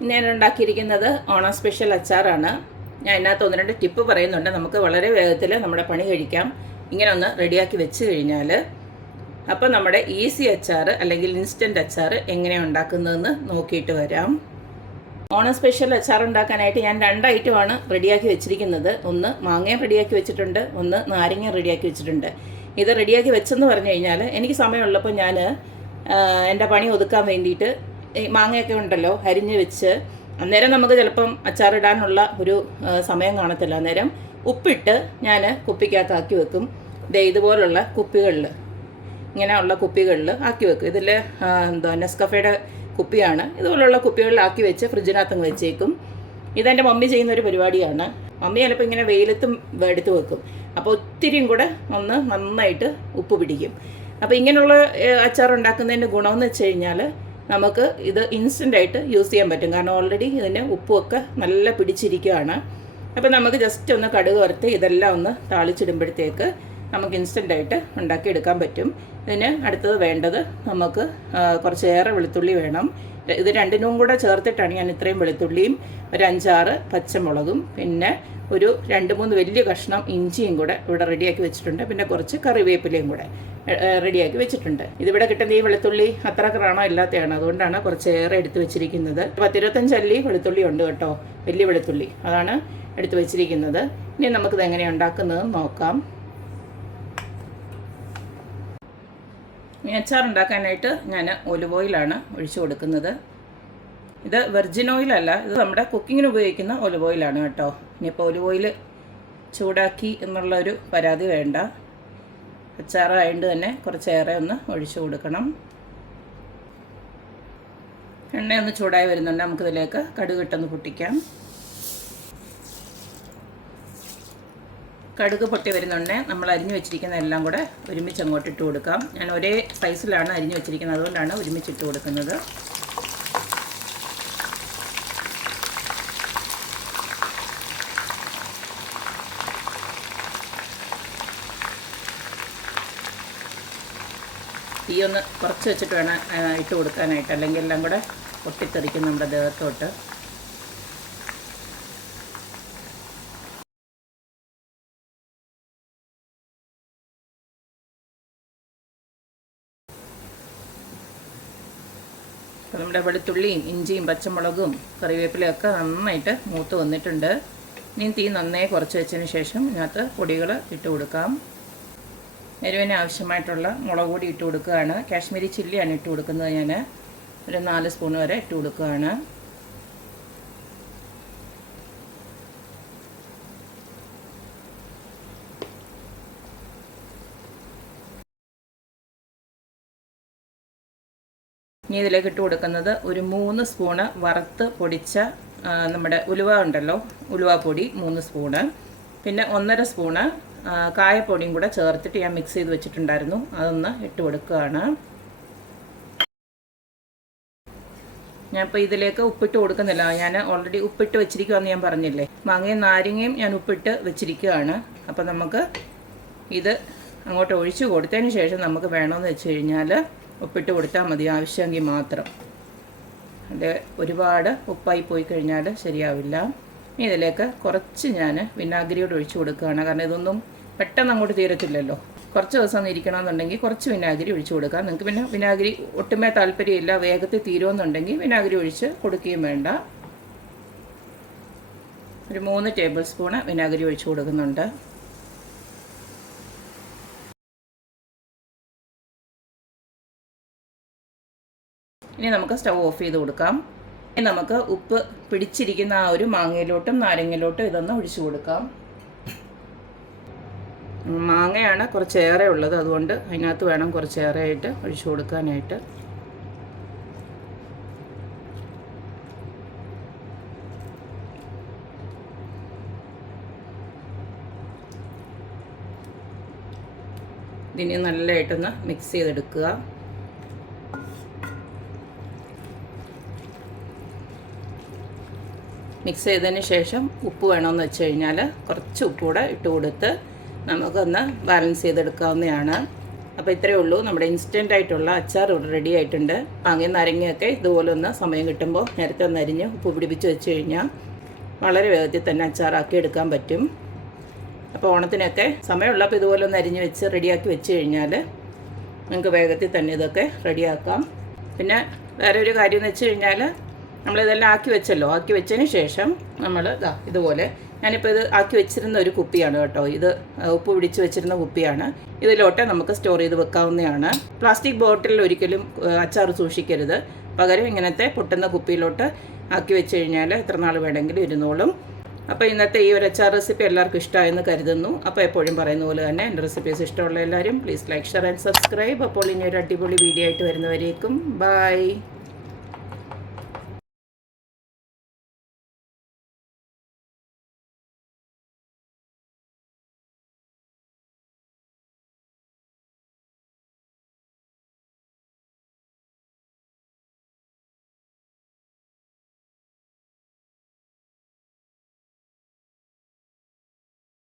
ഇന്ന് ഞാൻ ഉണ്ടാക്കിയിരിക്കുന്നത് ഓണം സ്പെഷ്യൽ അച്ചാറാണ്. ഞാൻ ഇതിനകത്ത് ഒന്ന് രണ്ട് ടിപ്പ് പറയുന്നുണ്ട്. നമുക്ക് വളരെ വേഗത്തിൽ നമ്മുടെ പണി കഴിക്കാം ഇങ്ങനെ ഒന്ന് റെഡിയാക്കി വെച്ച് കഴിഞ്ഞാൽ. അപ്പോൾ നമ്മുടെ ഈസി അച്ചാർ അല്ലെങ്കിൽ ഇൻസ്റ്റൻറ്റ് അച്ചാർ എങ്ങനെയാണ് ഉണ്ടാക്കുന്നതെന്ന് നോക്കിയിട്ട് വരാം. ഓണം സ്പെഷ്യൽ അച്ചാർ ഉണ്ടാക്കാനായിട്ട് ഞാൻ 2 ഐറ്റമാണ് റെഡിയാക്കി വെച്ചിരിക്കുന്നത്. ഒന്ന് മാങ്ങയും റെഡിയാക്കി വെച്ചിട്ടുണ്ട്, ഒന്ന് നാരങ്ങ റെഡിയാക്കി വെച്ചിട്ടുണ്ട്. ഇത് റെഡിയാക്കി വെച്ചെന്ന് പറഞ്ഞു കഴിഞ്ഞാൽ എനിക്ക് സമയമുള്ളപ്പോൾ ഞാൻ എൻ്റെ പണി ഒതുക്കാൻ വേണ്ടിയിട്ട് മാങ്ങയൊക്കെ ഉണ്ടല്ലോ അരിഞ്ഞ് വെച്ച്, അന്നേരം നമുക്ക് ചിലപ്പം അച്ചാറിടാനുള്ള ഒരു സമയം കാണത്തില്ല. അന്നേരം ഉപ്പിട്ട് ഞാൻ കുപ്പിക്കകത്താക്കി വെക്കും. ഇതുപോലുള്ള കുപ്പികളിൽ, ഇങ്ങനെയുള്ള കുപ്പികളിൽ ആക്കി വെക്കും. ഇതിൽ നെസ്കഫയുടെ കുപ്പിയാണ്. ഇതുപോലുള്ള കുപ്പികളിലാക്കി വെച്ച് ഫ്രിഡ്ജിനകത്തങ്ങ് വെച്ചേക്കും. ഇതെൻ്റെ മമ്മി ചെയ്യുന്നൊരു പരിപാടിയാണ്. മമ്മി ചിലപ്പോൾ ഇങ്ങനെ വെയിലത്തും എടുത്ത് വെക്കും. അപ്പോൾ ഒത്തിരിയും കൂടെ ഒന്ന് നന്നായിട്ട് ഉപ്പ് പിടിക്കും. അപ്പോൾ ഇങ്ങനെയുള്ള അച്ചാർ ഉണ്ടാക്കുന്നതിൻ്റെ ഗുണമെന്ന് വെച്ച് കഴിഞ്ഞാൽ നമുക്ക് ഇത് ഇൻസ്റ്റൻ്റായിട്ട് യൂസ് ചെയ്യാൻ പറ്റും. കാരണം ഓൾറെഡി ഇതിന് ഉപ്പുമൊക്കെ നല്ല പിടിച്ചിരിക്കുകയാണ്. അപ്പോൾ നമുക്ക് ജസ്റ്റ് ഒന്ന് കടുക് വറുത്ത് ഇതെല്ലാം ഒന്ന് താളിച്ചിടുമ്പോഴത്തേക്ക് നമുക്ക് ഇൻസ്റ്റൻ്റായിട്ട് ഉണ്ടാക്കിയെടുക്കാൻ പറ്റും. ഇതിന് അടുത്തത് വേണ്ടത് നമുക്ക് കുറച്ചേറെ വെളുത്തുള്ളി വേണം. ഇത് രണ്ടിനും കൂടെ ചേർത്തിട്ടാണ് ഞാൻ ഇത്രയും വെളുത്തുള്ളിയും ഒരു 5-6 പച്ചമുളകും പിന്നെ ഒരു 2-3 വലിയ കഷ്ണം ഇഞ്ചിയും കൂടെ ഇവിടെ റെഡിയാക്കി വെച്ചിട്ടുണ്ട്. പിന്നെ കുറച്ച് കറിവേപ്പിലയും കൂടെ റെഡിയാക്കി വെച്ചിട്ടുണ്ട്. ഇതിവിടെ കിട്ടുന്ന ഈ വെളുത്തുള്ളി അത്ര ക്രാണോ ഇല്ലാത്തതാണ്, അതുകൊണ്ടാണ് കുറച്ചേറെ എടുത്ത് വെച്ചിരിക്കുന്നത്. 10-25 അല്ലി വെളുത്തുള്ളി ഉണ്ട് കേട്ടോ, വലിയ വെളുത്തുള്ളി, അതാണ് എടുത്ത് വെച്ചിരിക്കുന്നത്. ഇനി നമുക്കിത് എങ്ങനെയാണ് ഉണ്ടാക്കുന്നതെന്ന് നോക്കാം. അച്ചാർ ഉണ്ടാക്കാനായിട്ട് ഞാൻ ഒലിവ് ഓയിലാണ് ഒഴിച്ചു കൊടുക്കുന്നത്. ഇത് വെർജിൻ ഓയിലല്ല, ഇത് നമ്മുടെ കുക്കിങ്ങിന് ഉപയോഗിക്കുന്ന ഒലിവ് ഓയിലാണ് കേട്ടോ. ഇനിയിപ്പോൾ ഒലിവ് ഓയിൽ ചൂടാക്കി എന്നുള്ളൊരു പരാതി വേണ്ട. അച്ചാറായതുകൊണ്ട് തന്നെ കുറച്ചേറെ ഒന്ന് ഒഴിച്ചു കൊടുക്കണം. എണ്ണ ഒന്ന് ചൂടായി വരുന്നുണ്ട്. നമുക്കിതിലേക്ക് കടുക് ഇട്ടൊന്ന് പൊട്ടിക്കാം. കടുക് പൊട്ടി വരുന്നുണ്ട്. നമ്മൾ അരിഞ്ഞു വെച്ചിരിക്കുന്ന എല്ലാം കൂടെ ഒരുമിച്ച് അങ്ങോട്ട് ഇട്ട് കൊടുക്കാം. ഞാൻ ഒരേ സൈസിലാണ് അരിഞ്ഞു വെച്ചിരിക്കുന്നത്, അതുകൊണ്ടാണ് ഒരുമിച്ചിട്ട് കൊടുക്കുന്നത്. തീ ഒന്ന് കുറച്ച് വെച്ചിട്ട് വേണം ഇട്ട് കൊടുക്കാനായിട്ട്, അല്ലെങ്കിൽ എല്ലാം കൂടെ പൊട്ടിത്തെറിക്കും നമ്മുടെ ദേഹത്തോട്ട്. അപ്പോൾ നമ്മുടെ വെളുത്തുള്ളിയും ഇഞ്ചിയും പച്ചമുളകും കറിവേപ്പിലയൊക്കെ നന്നായിട്ട് മൂത്ത് വന്നിട്ടുണ്ട്. ഇനി തീ നന്നായി കുറച്ച് വെച്ചതിന് ശേഷം ഇതിനകത്ത് പൊടികൾ ഇട്ട് കൊടുക്കാം. എരിവിന് ആവശ്യമായിട്ടുള്ള മുളക് പൊടി ഇട്ട് കൊടുക്കുകയാണ്. കാശ്മീരി ചില്ലിയാണ് ഇട്ട് കൊടുക്കുന്നത്. ഞാൻ ഒരു 4 സ്പൂൺ വരെ ഇട്ട് കൊടുക്കുകയാണ്. ഇനി ഇതിലേക്ക് ഇട്ട് കൊടുക്കുന്നത് ഒരു 3 സ്പൂണ് വറുത്ത് പൊടിച്ച നമ്മുടെ ഉലുവ ഉണ്ടല്ലോ, ഉലുവാപ്പൊടി 3 സ്പൂണ്, പിന്നെ 1.5 സ്പൂണ് കായപ്പൊടിയും കൂടെ ചേർത്തിട്ട് ഞാൻ മിക്സ് ചെയ്ത് വെച്ചിട്ടുണ്ടായിരുന്നു. അതൊന്ന് ഇട്ട് കൊടുക്കുകയാണ്. ഞാനിപ്പോൾ ഇതിലേക്ക് ഉപ്പിട്ട് കൊടുക്കുന്നില്ല. ഞാൻ ഓൾറെഡി ഉപ്പിട്ട് വെച്ചിരിക്കുകയെന്ന് ഞാൻ പറഞ്ഞില്ലേ. മാങ്ങയും നാരങ്ങയും ഞാൻ ഉപ്പിട്ട് വെച്ചിരിക്കുകയാണ്. അപ്പോൾ നമുക്ക് ഇത് അങ്ങോട്ട് ഒഴിച്ച് കൊടുത്തതിന് ശേഷം നമുക്ക് വേണമെന്ന് വെച്ച് കഴിഞ്ഞാൽ ഉപ്പിട്ട് കൊടുത്താൽ മതി, ആവശ്യമെങ്കിൽ മാത്രം. അത് ഒരുപാട് ഉപ്പായി പോയി കഴിഞ്ഞാൽ ശരിയാവില്ല. ഇതിലേക്ക് കുറച്ച് ഞാൻ വിനാഗിരിയോട് ഒഴിച്ച് കൊടുക്കുകയാണ്. കാരണം ഇതൊന്നും പെട്ടെന്ന് അങ്ങോട്ട് തീരത്തില്ലല്ലോ. കുറച്ച് ദിവസം ഇരിക്കണമെന്നുണ്ടെങ്കിൽ കുറച്ച് വിനാഗിരി ഒഴിച്ച് കൊടുക്കാം. നിങ്ങൾക്ക് പിന്നെ വിനാഗിരി ഒട്ടുമേ താല്പര്യമില്ല, വേഗത്തിൽ തീരുമെന്നുണ്ടെങ്കിൽ വിനാഗിരി ഒഴിച്ച് കൊടുക്കുകയും വേണ്ട. ഒരു 3 ടേബിൾ സ്പൂണ് വിനാഗിരി ഒഴിച്ച് കൊടുക്കുന്നുണ്ട്. ഇനി നമുക്ക് സ്റ്റവ് ഓഫ് ചെയ്ത് കൊടുക്കാം. ഇനി നമുക്ക് ഉപ്പ് പിടിച്ചിരിക്കുന്ന ആ ഒരു മാങ്ങയിലോട്ടും നാരങ്ങയിലോട്ടും ഇതൊന്ന് ഒഴിച്ചു കൊടുക്കാം. മാങ്ങയാണ് കുറച്ചേറെ ഉള്ളത്, അതുകൊണ്ട് അതിനകത്ത് വേണം കുറച്ചേറെ ആയിട്ട് ഒഴിച്ചു കൊടുക്കാനായിട്ട്. ഇതിനെ നല്ലതായിട്ടൊന്ന് മിക്സ് ചെയ്തെടുക്കുക. മിക്സ് ചെയ്തതിന് ശേഷം ഉപ്പ് വേണമെന്ന് വെച്ച് കഴിഞ്ഞാൽ കുറച്ച് ഉപ്പ് കൂടെ ഇട്ട് കൊടുത്ത് നമുക്കൊന്ന് ബാലൻസ് ചെയ്തെടുക്കാവുന്നതാണ്. അപ്പോൾ ഇത്രയേ ഉള്ളൂ, നമ്മുടെ ഇൻസ്റ്റൻ്റ് ആയിട്ടുള്ള അച്ചാർ ഇവിടെ റെഡി ആയിട്ടുണ്ട്. മാങ്ങയും നാരങ്ങയൊക്കെ ഇതുപോലെ ഒന്ന് സമയം കിട്ടുമ്പോൾ നേരത്തെ ഒന്ന് അരിഞ്ഞ് ഉപ്പ് പിടിപ്പിച്ച് വെച്ച് കഴിഞ്ഞാൽ വളരെ വേഗത്തിൽ തന്നെ അച്ചാറാക്കി എടുക്കാൻ പറ്റും. അപ്പോൾ ഓണത്തിനൊക്കെ സമയമുള്ളപ്പോൾ ഇതുപോലെ ഒന്ന് അരിഞ്ഞ് വെച്ച് റെഡിയാക്കി വെച്ച് കഴിഞ്ഞാൽ നിങ്ങൾക്ക് വേഗത്തിൽ തന്നെ ഇതൊക്കെ റെഡിയാക്കാം. പിന്നെ വേറെ ഒരു കാര്യം എന്ന് വെച്ച് കഴിഞ്ഞാൽ നമ്മളിതെല്ലാം ആക്കി വെച്ചല്ലോ, ആക്കി വെച്ചതിന് ശേഷം നമ്മൾ ഇതുപോലെ, ഞാനിപ്പോൾ ഇത് ആക്കി വെച്ചിരുന്ന ഒരു കുപ്പിയാണ് കേട്ടോ, ഇത് ഉപ്പ് പിടിച്ച് വെച്ചിരുന്ന കുപ്പിയാണ്. ഇതിലോട്ട് നമുക്ക് സ്റ്റോർ ചെയ്ത് വെക്കാവുന്നതാണ്. പ്ലാസ്റ്റിക് ബോട്ടിലിൽ ഒരിക്കലും അച്ചാർ സൂക്ഷിക്കരുത്. പകരം ഇങ്ങനത്തെ പൊട്ടുന്ന കുപ്പിയിലോട്ട് ആക്കി വെച്ച് കഴിഞ്ഞാൽ എത്ര നാൾ വേണമെങ്കിലും ഇരുന്നോളും. അപ്പോൾ ഇന്നത്തെ ഈ ഒരു അച്ചാർ റെസിപ്പി എല്ലാവർക്കും ഇഷ്ടമായെന്ന് കരുതുന്നു. അപ്പോൾ എപ്പോഴും പറയുന്ന പോലെ തന്നെ എൻ്റെ റെസിപ്പീസ് ഇഷ്ടമുള്ള എല്ലാവരും please like, share and subscribe. അപ്പോൾ ഇനി ഒരു അടിപൊളി വീഡിയോ ആയിട്ട് വരുന്നവരേക്കും ബൈ.